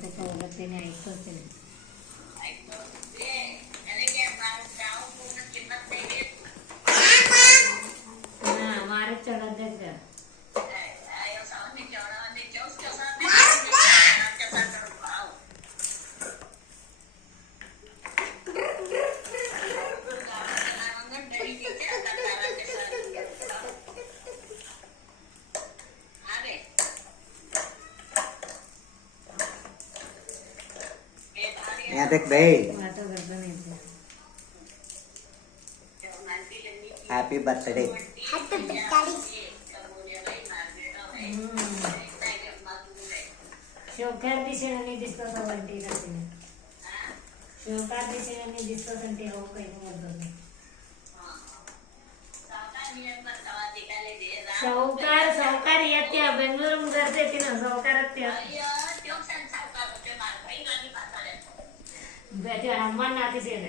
त्याच्या ओरडत त्याने ऐकतच ते नाही. हा मारच चढत द्यायचं. देख भाई आता गर्दन येते. Happy birthday. शिवकार दिशेने दिसतो तो बंटी करते. शिवकार दिशेने दिसतो ते हो काही बोलतो. सावकार येते बेंगळूर गर्दी येते ना सावकारात ते हनुमान नातीच येते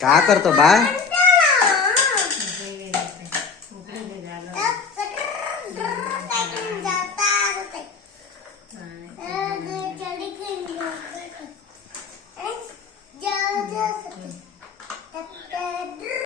का करतो बा